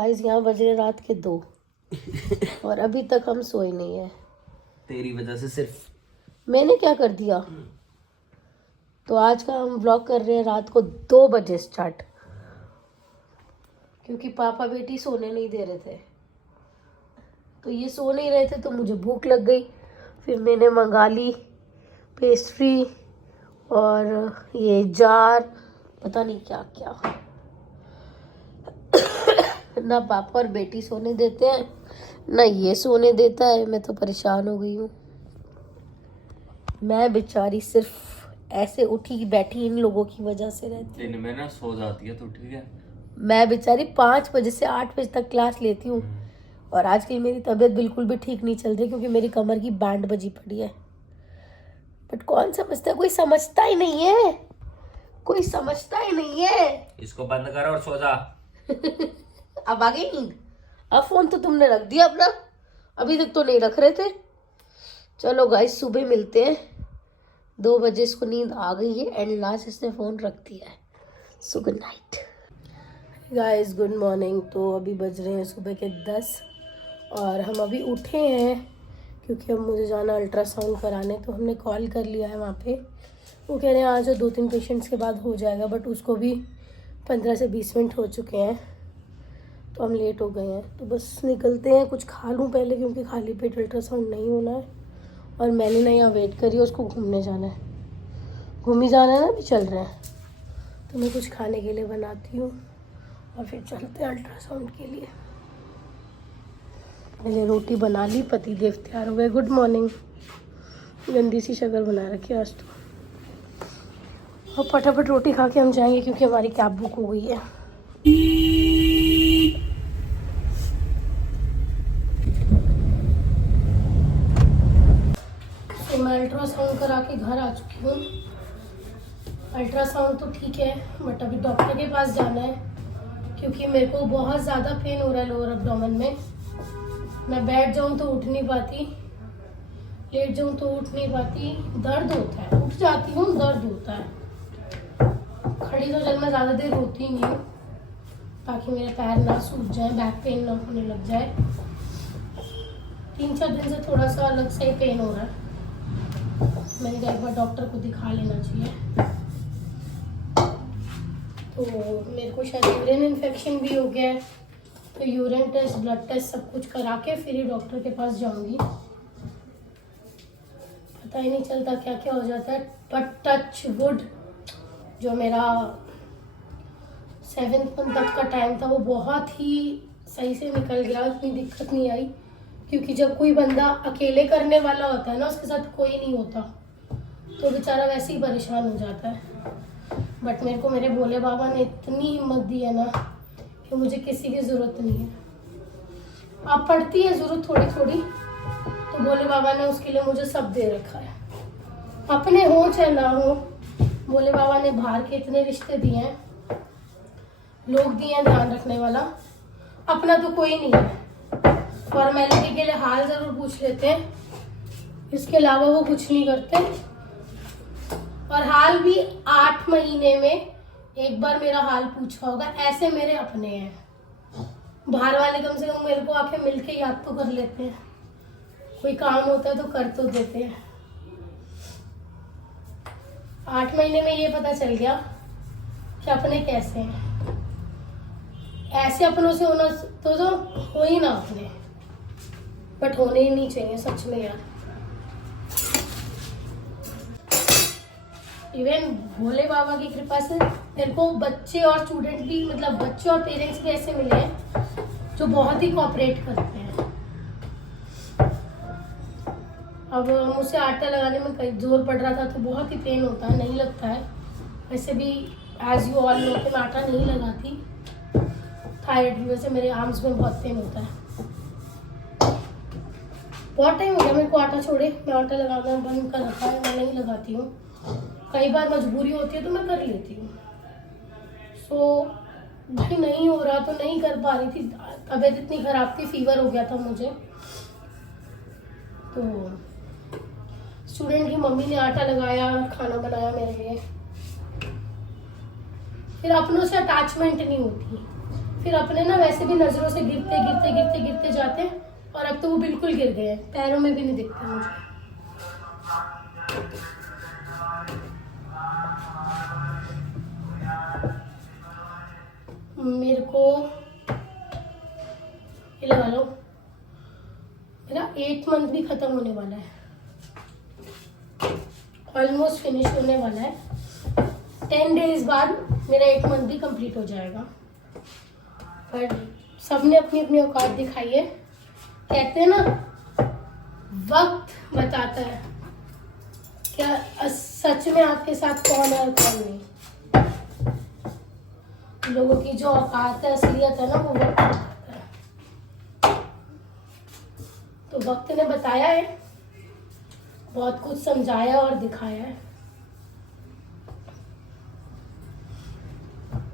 Guys यहाँ बज रहे रात के 2 और अभी तक हम सोए नहीं है। तेरी वजह से सिर्फ। मैंने क्या कर दिया? तो आज का हम व्लॉग कर रहे हैं रात को 2 बजे स्टार्ट, क्योंकि पापा बेटी सोने नहीं दे रहे थे। तो ये सो नहीं रहे थे तो मुझे भूख लग गई, फिर मैंने मंगा ली पेस्ट्री और ये जार, पता नहीं क्या क्या। ना पापा और बेटी सोने देते हैं ना ये सोने देता है। मैं तो परेशान हो गई हूँ। मैं बेचारी सिर्फ ऐसे उठी बैठी इन लोगों की वजह से रहती दिन में ना सो जाती है तो ठीक है। मैं बेचारी 5 बजे से 8 बजे तक क्लास लेती हूँ और आजकल मेरी तबीयत बिल्कुल भी ठीक नहीं चल रही क्योंकि मेरी कमर की बैंड बजी पड़ी है। बट कौन समझता है? कोई समझता ही नहीं है, कोई समझता ही नहीं है। इसको बंद कर और सो जा। अब आ गई नींद? अब फोन तो तुमने रख दिया अपना, अभी तक तो नहीं रख रहे थे। चलो गाइस सुबह मिलते हैं। 2 बजे इसको नींद आ गई है एंड लास्ट इसने फोन रख दिया है। So good night guys, good morning. तो अभी बज रहे हैं सुबह के 10 और हम अभी उठे हैं क्योंकि अब मुझे जाना अल्ट्रासाउंड कराने। तो हमने कॉल कर लिया है वहाँ पे। वो कह रहे हैं आज 2-3 पेशेंट्स के बाद हो जाएगा, बट उसको भी 15 से 20 मिनट हो चुके हैं तो हम लेट हो गए हैं। तो बस निकलते हैं, कुछ खा लूँ पहले क्योंकि खाली पेट अल्ट्रासाउंड नहीं होना है। और मैंने ना यहाँ वेट करी है, उसको घूमने जाना है, घूम ही जाना है ना, अभी चल रहे हैं। तो मैं कुछ खाने के लिए बनाती हूँ और फिर चलते हैं अल्ट्रासाउंड के लिए। मैंने रोटी बना ली, पति देव तैयार हो गए। Good morning. गंदी सी शक्ल बना रखी है आज तो। और फटाफट रोटी खा के हम जाएंगे क्योंकि हमारी कैब बुक हो गई है। तो मैं अल्ट्रासाउंड करा के घर आ चुकी हूँ। अल्ट्रासाउंड तो ठीक है बट अभी डॉक्टर के पास जाना है क्योंकि मेरे को बहुत ज़्यादा पेन हो रहा है लोअर एब्डोमेन में। मैं बैठ जाऊँ तो उठ नहीं पाती, लेट जाऊँ तो उठ नहीं पाती, दर्द होता है। उठ जाती हूँ, दर्द होता है। खड़ी तो चल मैं ज़्यादा देर होती नहीं हूँ ताकि मेरे पैर ना सूज जाए, बैक पेन ना होने लग जाए। 3-4 दिन से थोड़ा सा अलग से ही पेन हो रहा है। मैंने कहा एक बार डॉक्टर को दिखा लेना चाहिए। तो मेरे को शायद यूरिन इन्फेक्शन भी हो गया है, तो यूरिन टेस्ट, ब्लड टेस्ट सब कुछ करा के फिर ही डॉक्टर के पास जाऊंगी। पता ही नहीं चलता क्या क्या हो जाता है। बट टच वुड, जो मेरा 7th मंथ तक का टाइम था वो बहुत ही सही से निकल गया, इतनी दिक्कत नहीं आई। क्योंकि जब कोई बंदा अकेले करने वाला होता है ना, उसके साथ कोई नहीं होता तो बेचारा वैसे ही परेशान हो जाता है। बट मेरे को मेरे भोले बाबा ने इतनी हिम्मत दी है ना कि मुझे किसी की ज़रूरत नहीं है। अब पड़ती है ज़रूरत थोड़ी थोड़ी, तो भोले बाबा ने उसके लिए मुझे सब दे रखा है। अपने हो चाहे ना हो, भोले बाबा ने बाहर के इतने रिश्ते दिए हैं, लोग दिए हैं ध्यान रखने वाला। अपना तो कोई नहीं है। फॉर्मेलिटी के लिए हाल ज़रूर पूछ लेते हैं, इसके अलावा वो कुछ नहीं करते। और हाल भी 8 महीने में एक बार मेरा हाल पूछा होगा। ऐसे मेरे अपने हैं। बाहर वाले कम से कम मेरे को आके मिलके याद तो कर लेते हैं, कोई काम होता है तो कर तो देते हैं। 8 महीने में ये पता चल गया कि अपने कैसे हैं। ऐसे अपनों से होना तो हो ही ना अपने, बट होने ही नहीं चाहिए सच में यार। इवन भोले बाबा की कृपा से मेरे को बच्चे और स्टूडेंट भी, मतलब बच्चे और पेरेंट्स भी ऐसे मिले हैं जो बहुत ही कोऑपरेट करते हैं। अब मुझसे आटा लगाने में कई जोर पड़ रहा था तो बहुत ही पेन होता है, नहीं लगता है। वैसे भी एज यू ऑल नो कि मैं आटा नहीं लगाती, थायराइड की वजह से मेरे आर्म्स में बहुत पेन होता है। बहुत टाइम हो गया मेरे को आटा छोड़े, मैं आटा लगाना बंद कर रखा है, मैं नहीं लगाती हूँ। कई बार मजबूरी होती है तो मैं कर लेती हूँ। सो भाई नहीं हो रहा तो नहीं कर पा रही थी, तबीयत इतनी खराब थी, फीवर हो गया था मुझे। तो स्टूडेंट की मम्मी ने आटा लगाया, खाना बनाया मेरे लिए। फिर अपनों से अटैचमेंट नहीं होती, फिर अपने ना वैसे भी नजरों से गिरते गिरते गिरते गिरते जाते हैं, और अब तो वो बिल्कुल गिर गए हैं, पैरों में भी नहीं दिखते मुझे। मेरे को ये लगा लो, मेरा 8th मंथ भी खत्म होने वाला है, ऑलमोस्ट फिनिश होने वाला है। 10 डेज बाद मेरा 8th मंथ भी कंप्लीट हो जाएगा। पर सबने अपनी अपनी औकात दिखाई है। कहते हैं ना, वक्त बताता है क्या सच में आपके साथ कौन है और कौन नहीं। लोगों की जो औकात है, असलियत है ना, वो वक्त बताता है। तो वक्त ने बताया है, बहुत कुछ समझाया और दिखाया है।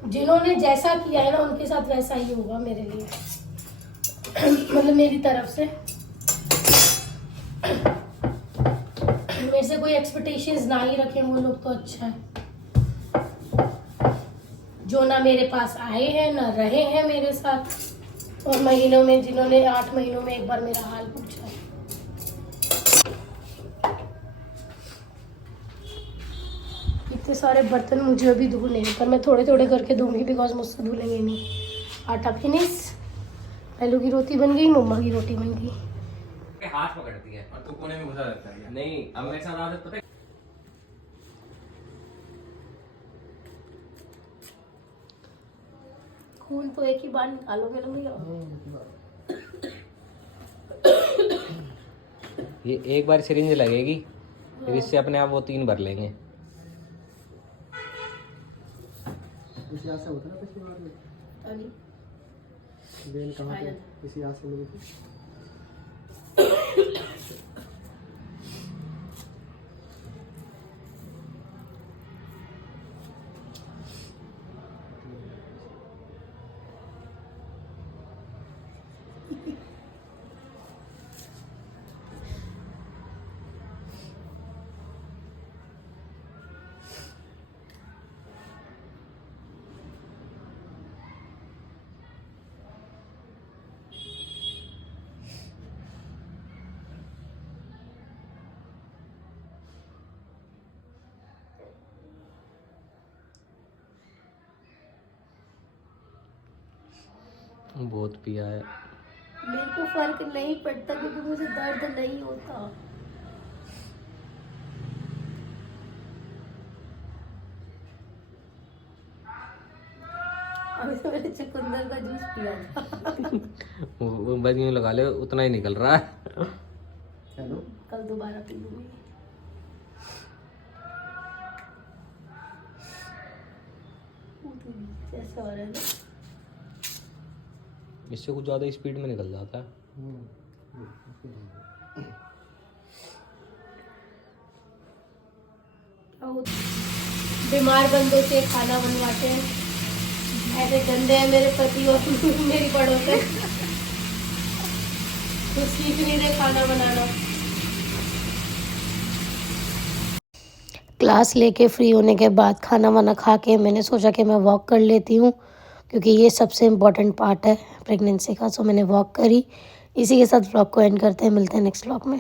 जिन्होंने जैसा किया है ना, उनके साथ वैसा ही होगा मेरे लिए। मतलब मेरी तरफ से मेरे से कोई एक्सपेक्टेशंस ना ही रखें वो लोग तो अच्छा है। जो ना मेरे पास आए हैं ना रहे हैं मेरे साथ, और महीनों में जिन्होंने 8 महीनों में एक बार मेरा हाल पूछा है। इतने सारे बर्तन मुझे अभी धोने हैं, पर मैं थोड़े थोड़े करके धोऊंगी, बिकॉज मुझसे धुलेंगे नहीं। आटा फिनिश, आलू की रोटी बन गई, मम्मा की रोटी बन गई। हाथ पकड़ती है और तू कोने में घुसा रहता है। नहीं, अब मेरे साथ आदत पता है। खून तो एक ही बार निकालोगे ना भैया। ये एक बार सिरिंज लगेगी, फिर इससे अपने आप वो 3 भर लेंगे। इसी हाथ से होता ना पिछली बार में पता नहीं। बेल कहाँ पे शायद। इसी हाथ से मिली थी। बहुत पिया है। मेरे को फर्क नहीं पड़ता क्योंकि मुझे दर्द नहीं होता। अभी तो मैंने चुकंदर का जूस पिया था। वो बस यूँ लगा ले, उतना ही निकल रहा है। हेलो, कल दोबारा पी लूंगी। ऐसा हो रहा है ना। इससे कुछ ज़्यादा स्पीड में निकल जाता है। बीमार बंदों से खाना बनवाते हैं, ऐसे गंदे हैं मेरे पति और मेरी पड़ोसन। तो सीख नहीं रहे खाना बनाना। क्लास लेके फ्री होने के बाद खाना वाना खा के मैंने सोचा कि मैं वॉक कर लेती हूँ, क्योंकि ये सबसे इम्पोर्टेंट पार्ट है प्रेगनेंसी का। सो मैंने वॉक करी। इसी के साथ व्लॉग को एंड करते हैं, मिलते हैं नेक्स्ट व्लॉग में।